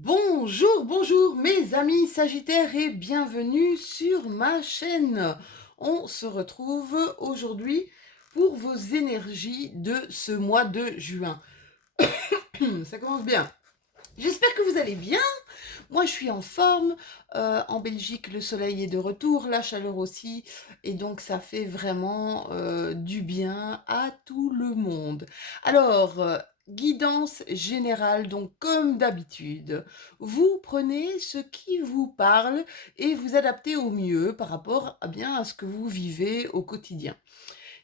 Bonjour, bonjour mes amis Sagittaires et bienvenue sur ma chaîne. On se retrouve aujourd'hui pour vos énergies de ce mois de juin. Ça commence bien. J'espère que vous allez bien. Moi, je suis en forme. En Belgique, le soleil est de retour, la chaleur aussi. Et donc, ça fait vraiment du bien à tout le monde. Alors, guidance générale, donc comme d'habitude, vous prenez ce qui vous parle et vous adaptez au mieux par rapport à ce que vous vivez au quotidien.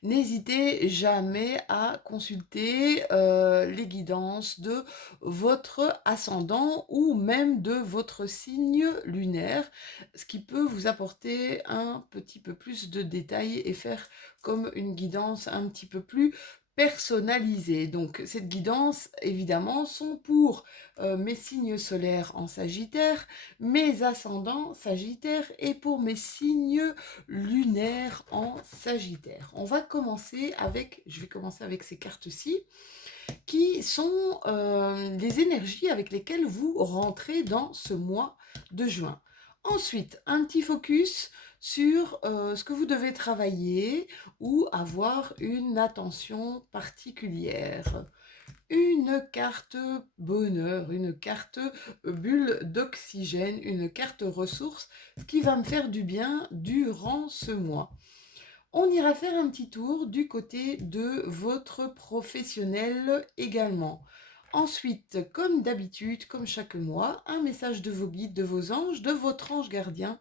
N'hésitez jamais à consulter les guidances de votre ascendant ou même de votre signe lunaire, ce qui peut vous apporter un petit peu plus de détails et faire comme une guidance un petit peu plus personnalisée. Donc cette guidance, évidemment, sont pour mes signes solaires en Sagittaire, mes ascendants Sagittaire et pour mes signes lunaire en Sagittaire. Je vais commencer avec ces cartes-ci, qui sont les énergies avec lesquelles vous rentrez dans ce mois de juin. Ensuite, un petit focus sur ce que vous devez travailler ou avoir une attention particulière. Une carte bonheur, une carte bulle d'oxygène, une carte ressource, ce qui va me faire du bien durant ce mois. On ira faire un petit tour du côté de votre professionnel également. Ensuite, comme d'habitude, comme chaque mois, un message de vos guides, de vos anges, de votre ange gardien,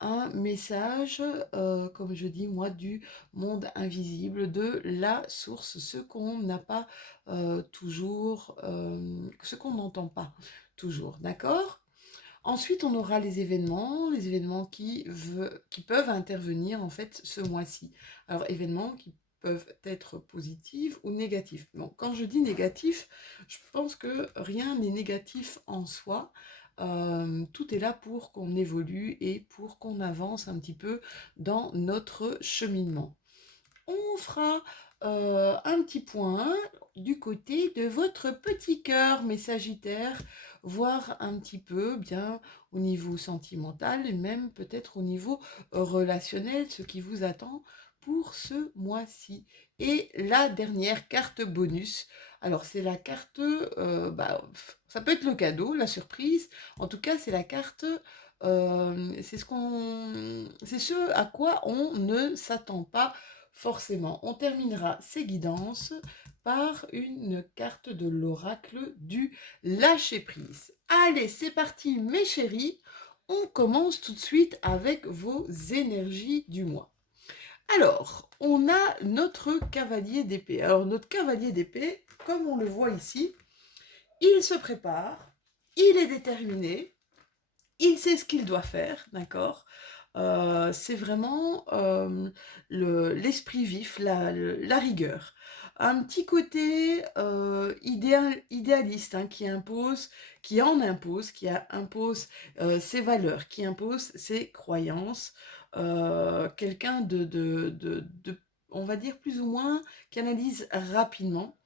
un message, comme je dis moi, du monde invisible, de la source, ce qu'on n'a pas toujours, ce qu'on n'entend pas toujours, d'accord? Ensuite, on aura les événements qui peuvent intervenir en fait ce mois-ci. Alors, événements qui peuvent être positifs ou négatifs. Bon, quand je dis négatif, je pense que rien n'est négatif en soi. Tout est là pour qu'on évolue et pour qu'on avance un petit peu dans notre cheminement. On fera un petit point du côté de votre petit cœur, mes Sagittaires, voir un petit peu bien au niveau sentimental et même peut-être au niveau relationnel, ce qui vous attend pour ce mois-ci. Et la dernière carte bonus, alors c'est la carte, ça peut être le cadeau, la surprise, en tout cas c'est la carte, c'est ce à quoi on ne s'attend pas forcément. On terminera ces guidances par une carte de l'oracle du lâcher-prise. Allez, c'est parti mes chéris, on commence tout de suite avec vos énergies du mois. Alors, on a notre cavalier d'épée. Alors, notre cavalier d'épée, comme on le voit ici, il se prépare, il est déterminé, il sait ce qu'il doit faire, d'accord? C'est vraiment l'esprit vif, la rigueur. Un petit côté idéaliste hein, qui impose ses valeurs, qui impose ses croyances. Quelqu'un on va dire plus ou moins, qui analyse rapidement,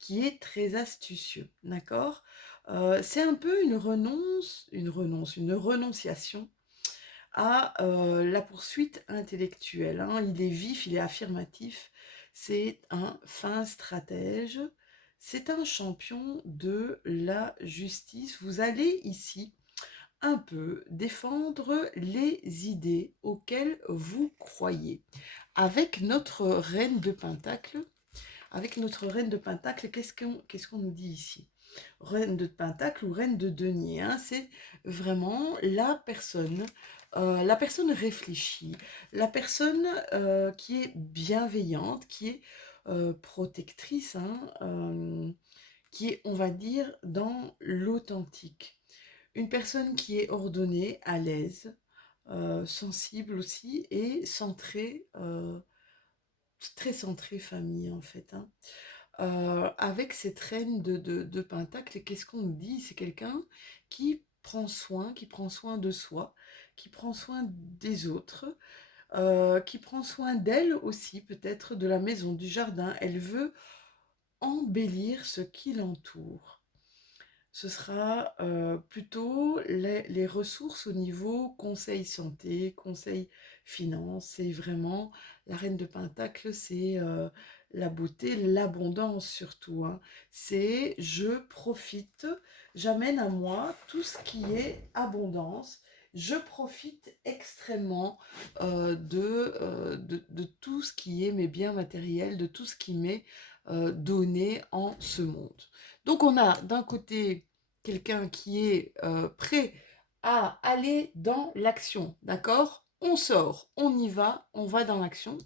qui est très astucieux, d'accord? C'est un peu une renonciation à la poursuite intellectuelle, hein. Il est vif, il est affirmatif, c'est un fin stratège, c'est un champion de la justice. Vous allez ici un peu défendre les idées auxquelles vous croyez. Avec notre reine de Pentacle, qu'est-ce qu'on nous dit ici? Reine de Pentacle ou reine de denier, hein, c'est vraiment la personne réfléchie, la personne qui est bienveillante, qui est protectrice, hein, qui est, on va dire, dans l'authentique. Une personne qui est ordonnée, à l'aise, sensible aussi et centrée, très centrée famille en fait, hein. Avec cette reine de Pentacle, qu'est-ce qu'on nous dit? C'est quelqu'un qui prend soin de soi, qui prend soin des autres, qui prend soin d'elle aussi, peut-être de la maison, du jardin. Elle veut embellir ce qui l'entoure. ce sera plutôt les ressources au niveau conseil santé, conseil finance. C'est vraiment la reine de Pentacle, c'est la beauté, l'abondance surtout, hein. C'est je profite, j'amène à moi tout ce qui est abondance. Je profite extrêmement de tout ce qui est mes biens matériels, de tout ce qui m'est donné en ce monde. Donc on a d'un côté quelqu'un qui est prêt à aller dans l'action, d'accord? On sort, on va dans l'action.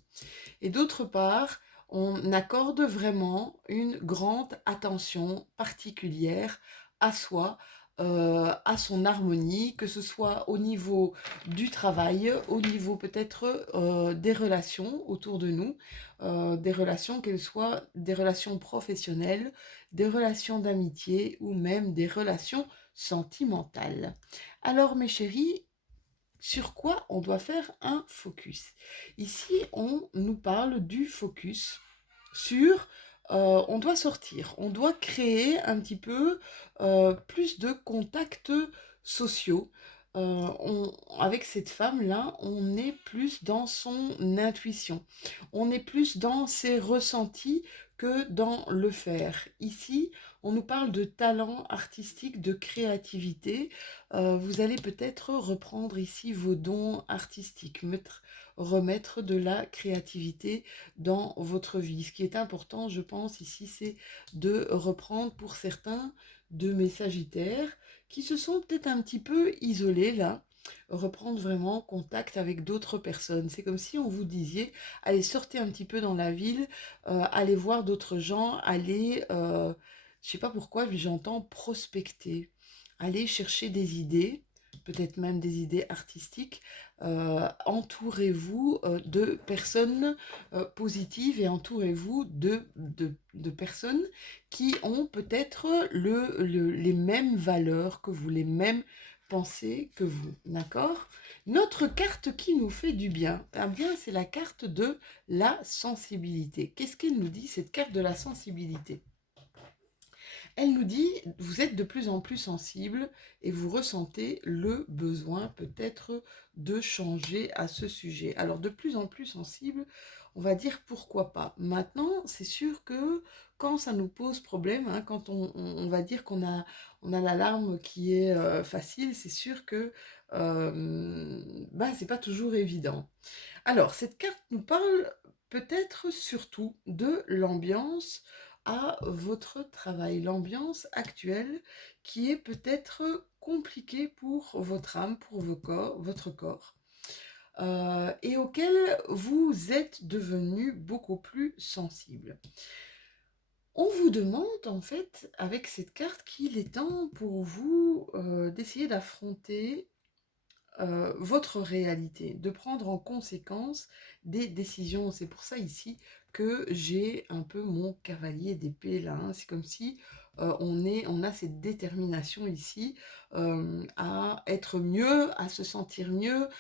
Et d'autre part, on accorde vraiment une grande attention particulière à soi, à son harmonie, que ce soit au niveau du travail, au niveau peut-être des relations autour de nous, des relations, qu'elles soient des relations professionnelles, des relations d'amitié ou même des relations sentimentales. Alors mes chéris, sur quoi on doit faire un focus? Ici, on nous parle du focus sur on doit sortir, on doit créer un petit peu plus de contacts sociaux. Avec cette femme-là, on est plus dans son intuition, on est plus dans ses ressentis que dans le faire. Ici, on nous parle de talent artistique, de créativité. Vous allez peut-être reprendre ici vos dons artistiques, remettre de la créativité dans votre vie. Ce qui est important, je pense, ici, c'est de reprendre pour certains de mes sagittaires qui se sont peut-être un petit peu isolés là, reprendre vraiment contact avec d'autres personnes. C'est comme si on vous disait, allez sortez un petit peu dans la ville, allez voir d'autres gens, allez, je sais pas pourquoi, mais j'entends prospecter, allez chercher des idées, peut-être même des idées artistiques. Entourez-vous de personnes positives et entourez-vous de personnes qui ont peut-être les mêmes valeurs que vous, les mêmes pensées que vous, d'accord? Notre carte qui nous fait du bien, eh bien c'est la carte de la sensibilité. Qu'est-ce qu'elle nous dit, cette carte de la sensibilité? Elle nous dit, vous êtes de plus en plus sensible et vous ressentez le besoin peut-être de changer à ce sujet. Alors de plus en plus sensible, on va dire pourquoi pas. Maintenant, c'est sûr que quand ça nous pose problème, hein, quand on va dire on a l'alarme qui est facile, c'est sûr que c'est pas toujours évident. Alors, cette carte nous parle peut-être surtout de l'ambiance à votre travail, l'ambiance actuelle qui est peut-être compliquée pour votre âme, pour votre corps, et auquel vous êtes devenu beaucoup plus sensible. On vous demande en fait avec cette carte qu'il est temps pour vous d'essayer d'affronter votre réalité, de prendre en conséquence des décisions. C'est pour ça ici que j'ai un peu mon cavalier d'épée là, hein. C'est comme si on a cette détermination ici à être mieux, à se sentir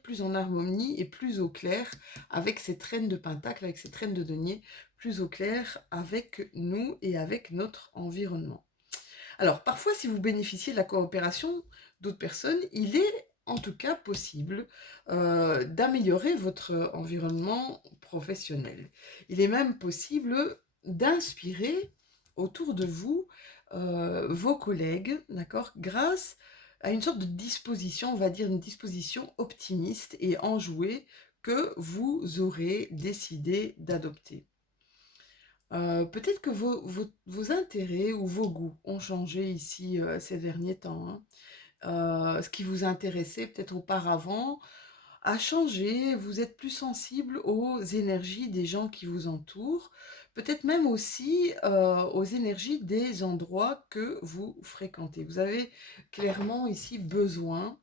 plus en harmonie et plus au clair avec cette reine de pentacle, avec cette reine de denier, plus au clair avec nous et avec notre environnement. Alors, parfois, si vous bénéficiez de la coopération d'autres personnes, il est en tout cas possible d'améliorer votre environnement professionnel. Il est même possible d'inspirer autour de vous vos collègues, d'accord, grâce à une sorte de disposition, on va dire une disposition optimiste et enjouée que vous aurez décidé d'adopter. Peut-être que vos intérêts ou vos goûts ont changé ici ces derniers temps, hein. Ce qui vous intéressait peut-être auparavant a changé, vous êtes plus sensible aux énergies des gens qui vous entourent, peut-être même aussi aux énergies des endroits que vous fréquentez. Vous avez clairement ici besoin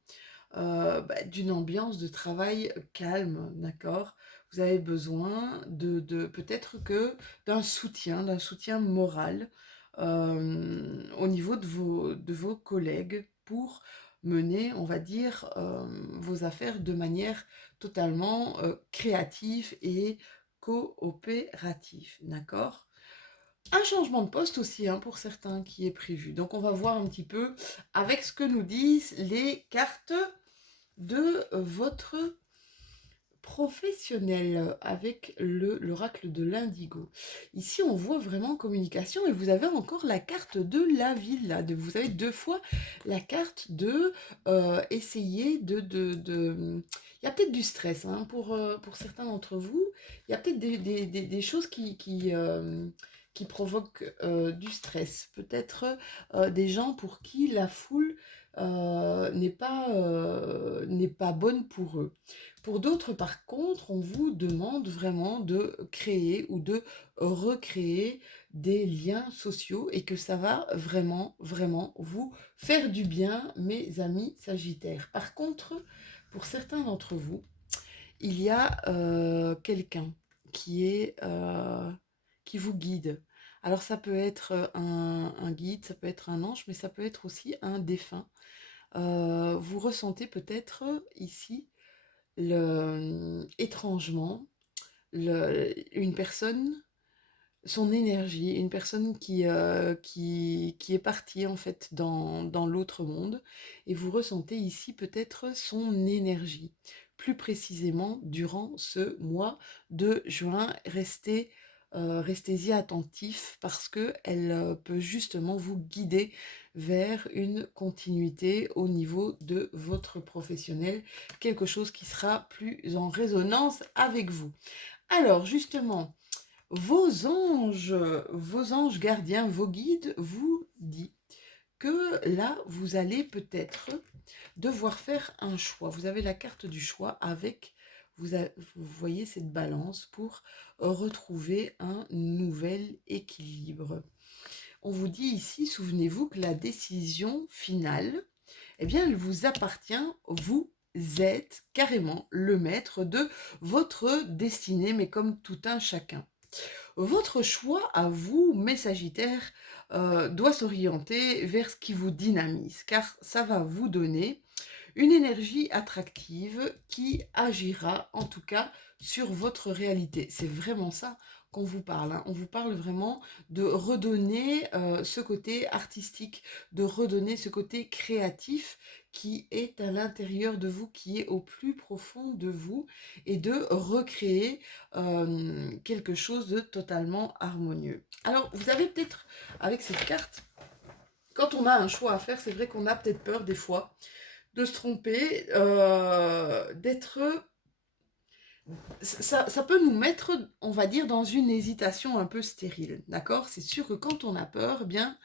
d'une ambiance de travail calme, d'accord? Vous avez besoin de peut-être que d'un soutien moral au niveau de vos collègues pour mener, on va dire, vos affaires de manière totalement créative et coopérative, d'accord? Un changement de poste aussi, hein, pour certains qui est prévu. Donc on va voir un petit peu avec ce que nous disent les cartes de votre professionnel avec l'oracle de l'indigo. Ici, on voit vraiment communication et vous avez encore la carte de la ville. Là, vous avez deux fois la carte de essayer Il y a peut-être du stress, hein, pour certains d'entre vous. Il y a peut-être des choses qui provoquent du stress. Peut-être des gens pour qui la foule n'est pas bonne pour eux. Pour d'autres, par contre, on vous demande vraiment de créer ou de recréer des liens sociaux et que ça va vraiment, vraiment vous faire du bien, mes amis Sagittaires. Par contre, pour certains d'entre vous, il y a quelqu'un qui vous guide. Alors ça peut être un guide, ça peut être un ange, mais ça peut être aussi un défunt. Vous ressentez peut-être ici étrangement, une personne, son énergie, une personne qui est partie en fait dans l'autre monde, et vous ressentez ici peut-être son énergie. Plus précisément, durant ce mois de juin, restez-y attentifs parce qu'elle peut justement vous guider vers une continuité au niveau de votre professionnel, quelque chose qui sera plus en résonance avec vous. Alors justement, vos anges gardiens, vos guides vous disent que là, vous allez peut-être devoir faire un choix. Vous avez la carte du choix avec, vous voyez cette balance pour retrouver un nouvel équilibre. On vous dit ici, souvenez-vous que la décision finale, eh bien, elle vous appartient, vous êtes carrément le maître de votre destinée, mais comme tout un chacun. Votre choix à vous, mes Sagittaires, doit s'orienter vers ce qui vous dynamise, car ça va vous donner une énergie attractive qui agira en tout cas sur votre réalité. C'est vraiment ça qu'on vous parle, hein. On vous parle vraiment de redonner ce côté artistique, de redonner ce côté créatif qui est à l'intérieur de vous, qui est au plus profond de vous, et de recréer quelque chose de totalement harmonieux. Alors, vous avez peut-être, avec cette carte, quand on a un choix à faire, c'est vrai qu'on a peut-être peur des fois de se tromper, d'être... Ça peut nous mettre, on va dire, dans une hésitation un peu stérile, d'accord? C'est sûr que quand on a peur, eh bien,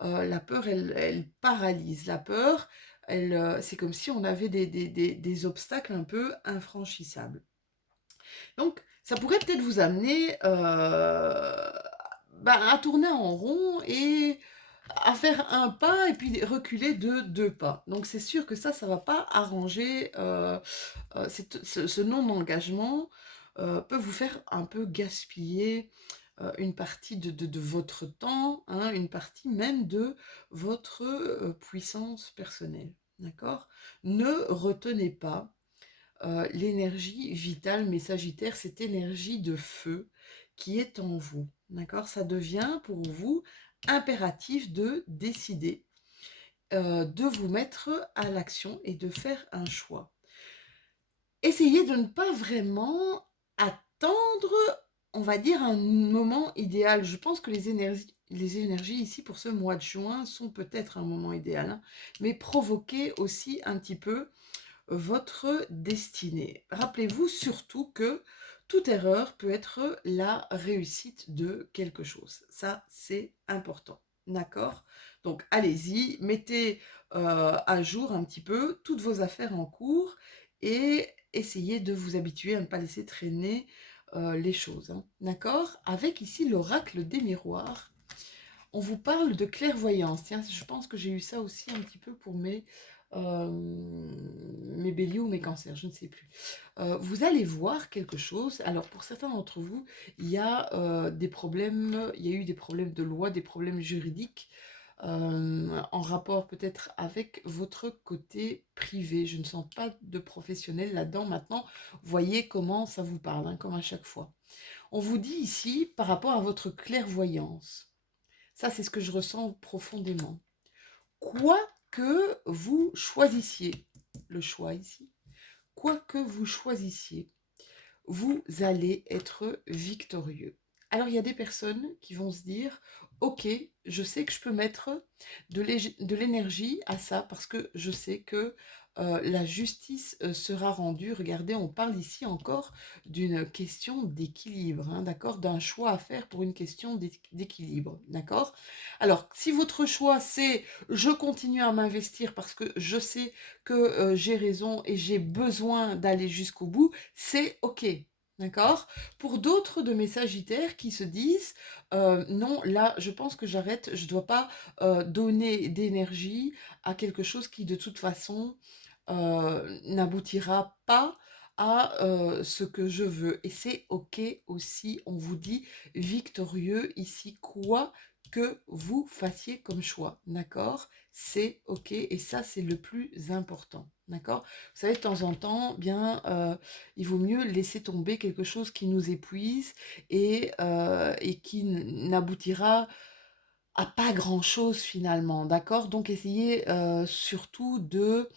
la peur, elle paralyse. La peur, c'est comme si on avait des obstacles un peu infranchissables. Donc, ça pourrait peut-être vous amener à tourner en rond et à faire un pas et puis reculer de deux pas. Donc c'est sûr que ça va pas arranger, ce non-engagement peut vous faire un peu gaspiller une partie de votre temps, hein, une partie même de votre puissance personnelle. D'accord? Ne retenez pas l'énergie vitale, mes Sagittaires, cette énergie de feu qui est en vous. D'accord? Ça devient pour vous impératif de décider, de vous mettre à l'action et de faire un choix. Essayez de ne pas vraiment attendre, on va dire, un moment idéal. Je pense que les énergies ici pour ce mois de juin sont peut-être un moment idéal, hein, mais provoquez aussi un petit peu votre destinée. Rappelez-vous surtout que toute erreur peut être la réussite de quelque chose. Ça, c'est important. D'accord? Donc, allez-y, mettez à jour un petit peu toutes vos affaires en cours et essayez de vous habituer à ne pas laisser traîner les choses. Hein. D'accord? Avec ici l'oracle des miroirs. On vous parle de clairvoyance. Tiens, je pense que j'ai eu ça aussi un petit peu pour mes béliers ou mes cancers, je ne sais plus. Vous allez voir quelque chose. Alors, pour certains d'entre vous, il y a des problèmes, il y a eu des problèmes de loi, des problèmes juridiques en rapport peut-être avec votre côté privé. Je ne sens pas de professionnel là-dedans. Maintenant, voyez comment ça vous parle, hein, comme à chaque fois. On vous dit ici, par rapport à votre clairvoyance, ça c'est ce que je ressens profondément. Quoi que vous choisissiez, le choix ici, quoi que vous choisissiez, vous allez être victorieux. Alors il y a des personnes qui vont se dire, ok, je sais que je peux mettre de l'énergie à ça parce que je sais que la justice sera rendue. Regardez, on parle ici encore d'une question d'équilibre, hein, d'accord, d'un choix à faire pour une question d'équilibre, d'accord. Alors, si votre choix c'est je continue à m'investir parce que je sais que j'ai raison et j'ai besoin d'aller jusqu'au bout, c'est ok. D'accord. Pour d'autres de mes sagittaires qui se disent non, là, je pense que j'arrête, je ne dois pas donner d'énergie à quelque chose qui, de toute façon, n'aboutira pas à ce que je veux. Et c'est ok aussi, on vous dit victorieux ici, quoi que vous fassiez comme choix. D'accord. C'est ok et ça, c'est le plus important. D'accord. Vous savez, de temps en temps, bien, il vaut mieux laisser tomber quelque chose qui nous épuise et qui n'aboutira à pas grand-chose finalement, d'accord? Donc essayez surtout de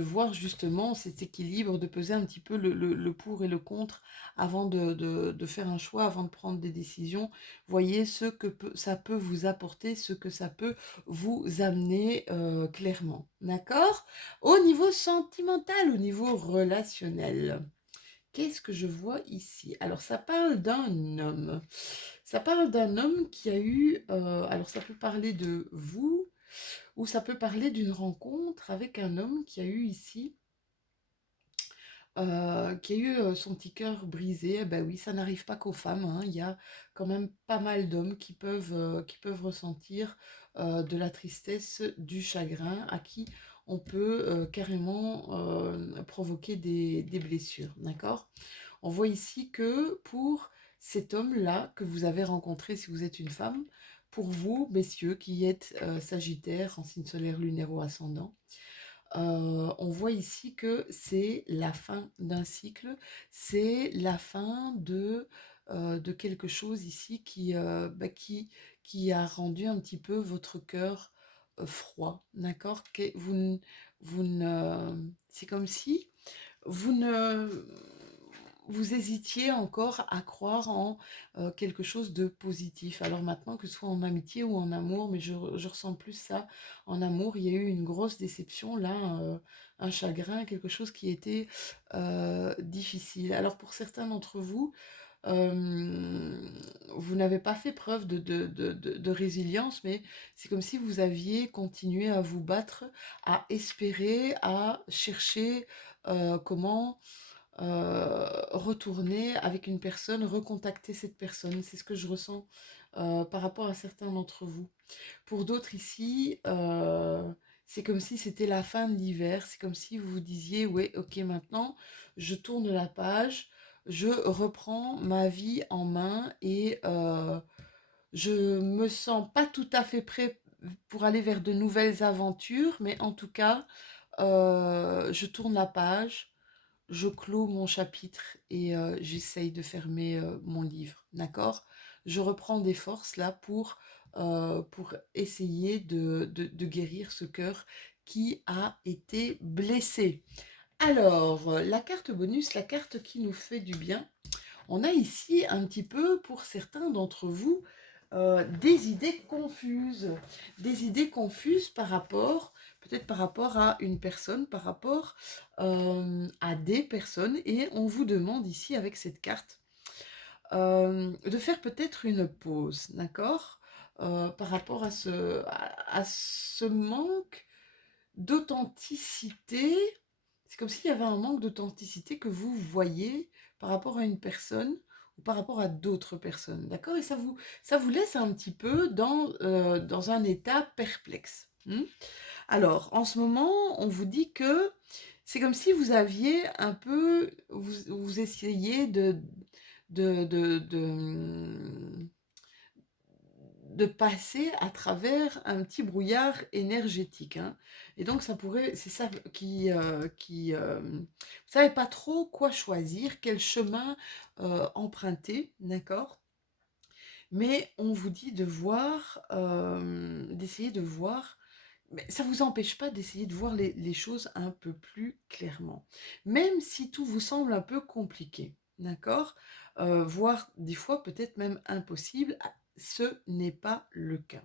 voir justement cet équilibre, de peser un petit peu le pour et le contre avant de faire un choix, avant de prendre des décisions. Voyez ce que ça peut vous apporter, ce que ça peut vous amener clairement, d'accord? Au niveau sentimental, au niveau relationnel. Qu'est-ce que je vois ici? Alors, ça parle d'un homme. Ça parle d'un homme qui a eu... alors, ça peut parler de vous, ou ça peut parler d'une rencontre avec un homme qui a eu ici... qui a eu son petit cœur brisé. Eh ben oui, ça n'arrive pas qu'aux femmes, hein. Il y a quand même pas mal d'hommes qui peuvent ressentir de la tristesse, du chagrin, à qui on peut carrément provoquer des blessures, d'accord? On voit ici que pour cet homme-là que vous avez rencontré, si vous êtes une femme, pour vous, messieurs, qui êtes Sagittaire, en signe solaire, lunaire ou ascendant, on voit ici que c'est la fin d'un cycle, c'est la fin de quelque chose ici qui a rendu un petit peu votre cœur froid, d'accord? C'est comme si vous ne vous hésitiez encore à croire en quelque chose de positif. Alors maintenant, que ce soit en amitié ou en amour, mais je ressens plus ça en amour, il y a eu une grosse déception, là, un chagrin, quelque chose qui était difficile. Alors pour certains d'entre vous, euh, vous n'avez pas fait preuve de résilience, mais c'est comme si vous aviez continué à vous battre, à espérer, à chercher comment retourner avec une personne, recontacter cette personne. C'est ce que je ressens par rapport à certains d'entre vous. Pour d'autres ici, c'est comme si c'était la fin de l'hiver. C'est comme si vous vous disiez, ouais, ok, maintenant, je tourne la page, je reprends ma vie en main et je me sens pas tout à fait prêt pour aller vers de nouvelles aventures, mais en tout cas, je tourne la page, je clôt mon chapitre et j'essaye de fermer mon livre, d'accord? Je reprends des forces là pour essayer de guérir ce cœur qui a été blessé. Alors, la carte bonus, la carte qui nous fait du bien, on a ici un petit peu, pour certains d'entre vous, des idées confuses par rapport, peut-être par rapport à une personne, par rapport à des personnes, et on vous demande ici avec cette carte de faire peut-être une pause, d'accord. Par rapport à ce manque d'authenticité. C'est comme s'il y avait un manque d'authenticité que vous voyez par rapport à une personne ou par rapport à d'autres personnes, d'accord? Et ça vous laisse un petit peu dans un état perplexe. Alors, en ce moment, on vous dit que c'est comme si vous aviez un peu, vous essayez de, de passer à travers un petit brouillard énergétique, hein. Et donc ça pourrait c'est ça vous savez pas trop quoi choisir, quel chemin, emprunter, d'accord? Mais on vous dit de voir, d'essayer de voir mais ça ne vous empêche pas d'essayer de voir les choses un peu plus clairement. Même si tout vous semble un peu compliqué, d'accord? Voire des fois peut-être même impossible, ce n'est pas le cas.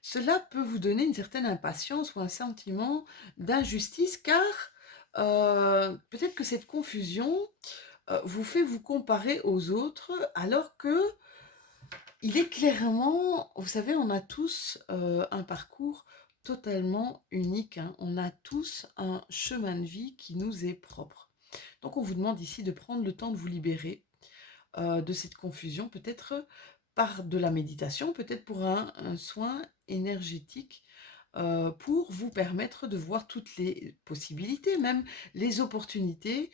Cela peut vous donner une certaine impatience ou un sentiment d'injustice car, peut-être que cette confusion, vous fait vous comparer aux autres alors que il est clairement vous savez, on a tous, un parcours totalement unique, hein. On a tous un chemin de vie qui nous est propre. Donc on vous demande ici de prendre le temps de vous libérer, de cette confusion, peut-être par de la méditation, peut-être pour un soin énergétique, pour vous permettre de voir toutes les possibilités, même les opportunités,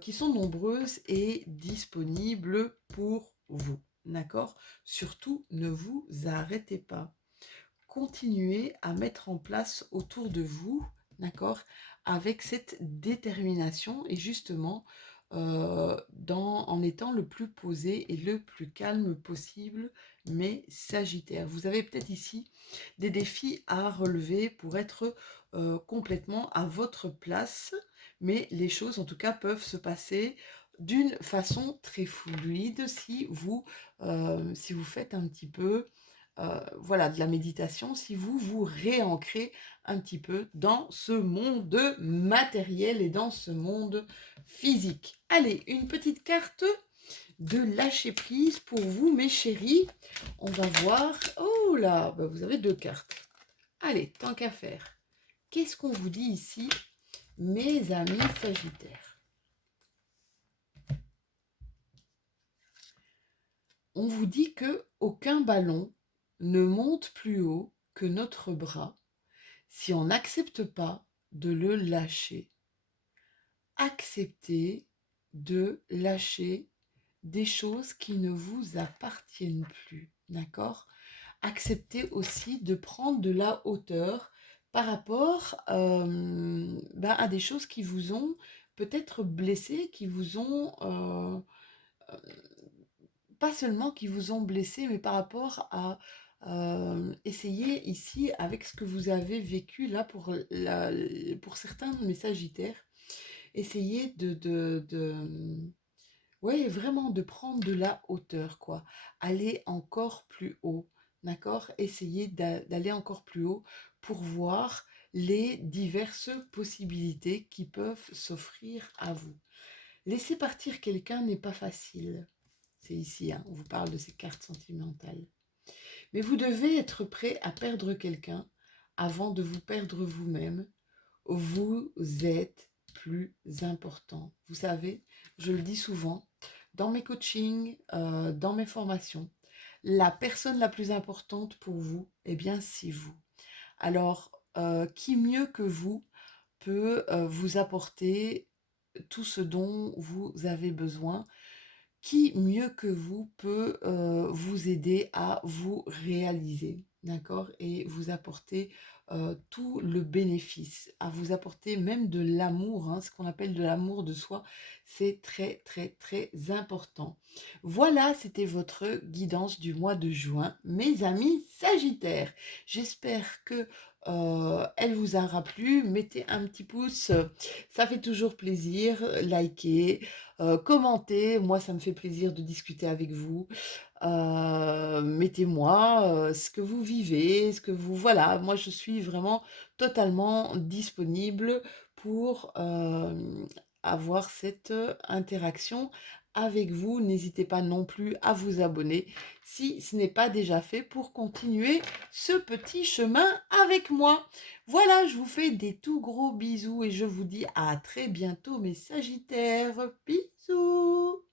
qui sont nombreuses et disponibles pour vous. D'accord? Surtout, ne vous arrêtez pas. Continuez à mettre en place autour de vous, d'accord, avec cette détermination et justement en étant le plus posé et le plus calme possible, mais Sagittaire. Vous avez peut-être ici des défis à relever pour être complètement à votre place, mais les choses en tout cas peuvent se passer d'une façon très fluide si vous faites un petit peu voilà, de la méditation, si vous vous réancrez un petit peu dans ce monde matériel et dans ce monde physique. Allez, une petite carte de lâcher prise pour vous, mes chéris. On va voir. Oh là, bah vous avez deux cartes. Allez, tant qu'à faire. Qu'est-ce qu'on vous dit ici, mes amis Sagittaires? On vous dit que aucun ballon ne monte plus haut que notre bras si on n'accepte pas de le lâcher. Acceptez de lâcher des choses qui ne vous appartiennent plus, d'accord? Acceptez aussi de prendre de la hauteur par rapport à des choses qui vous ont peut-être blessé, qui vous ont euh, pas seulement qui vous ont blessé, mais par rapport à essayer ici avec ce que vous avez vécu là pour certains de mes Sagittaires, essayez ouais, vraiment de prendre de la hauteur, quoi. Aller encore plus haut, d'accord? Essayez d'aller encore plus haut pour voir les diverses possibilités qui peuvent s'offrir à vous. Laisser partir quelqu'un n'est pas facile. C'est ici, hein, on vous parle de ces cartes sentimentales. Mais vous devez être prêt à perdre quelqu'un avant de vous perdre vous-même. Vous êtes plus important. Vous savez, je le dis souvent, dans mes coachings, dans mes formations, la personne la plus importante pour vous, eh bien, c'est vous. Alors, qui mieux que vous peut vous apporter tout ce dont vous avez besoin? Qui mieux que vous peut vous aider à vous réaliser, d'accord? Et vous apporter tout le bénéfice, à vous apporter même de l'amour, hein, ce qu'on appelle de l'amour de soi, c'est très très très important. Voilà, c'était votre guidance du mois de juin, mes amis Sagittaires. J'espère que elle vous aura plu. Mettez un petit pouce, ça fait toujours plaisir. Likez, commentez, moi ça me fait plaisir de discuter avec vous. Mettez-moi ce que vous vivez, ce que vous... Voilà, moi je suis vraiment totalement disponible pour avoir cette interaction avec vous. N'hésitez pas non plus à vous abonner si ce n'est pas déjà fait pour continuer ce petit chemin avec moi. Voilà, je vous fais des tout gros bisous et je vous dis à très bientôt mes Sagittaires. Bisous!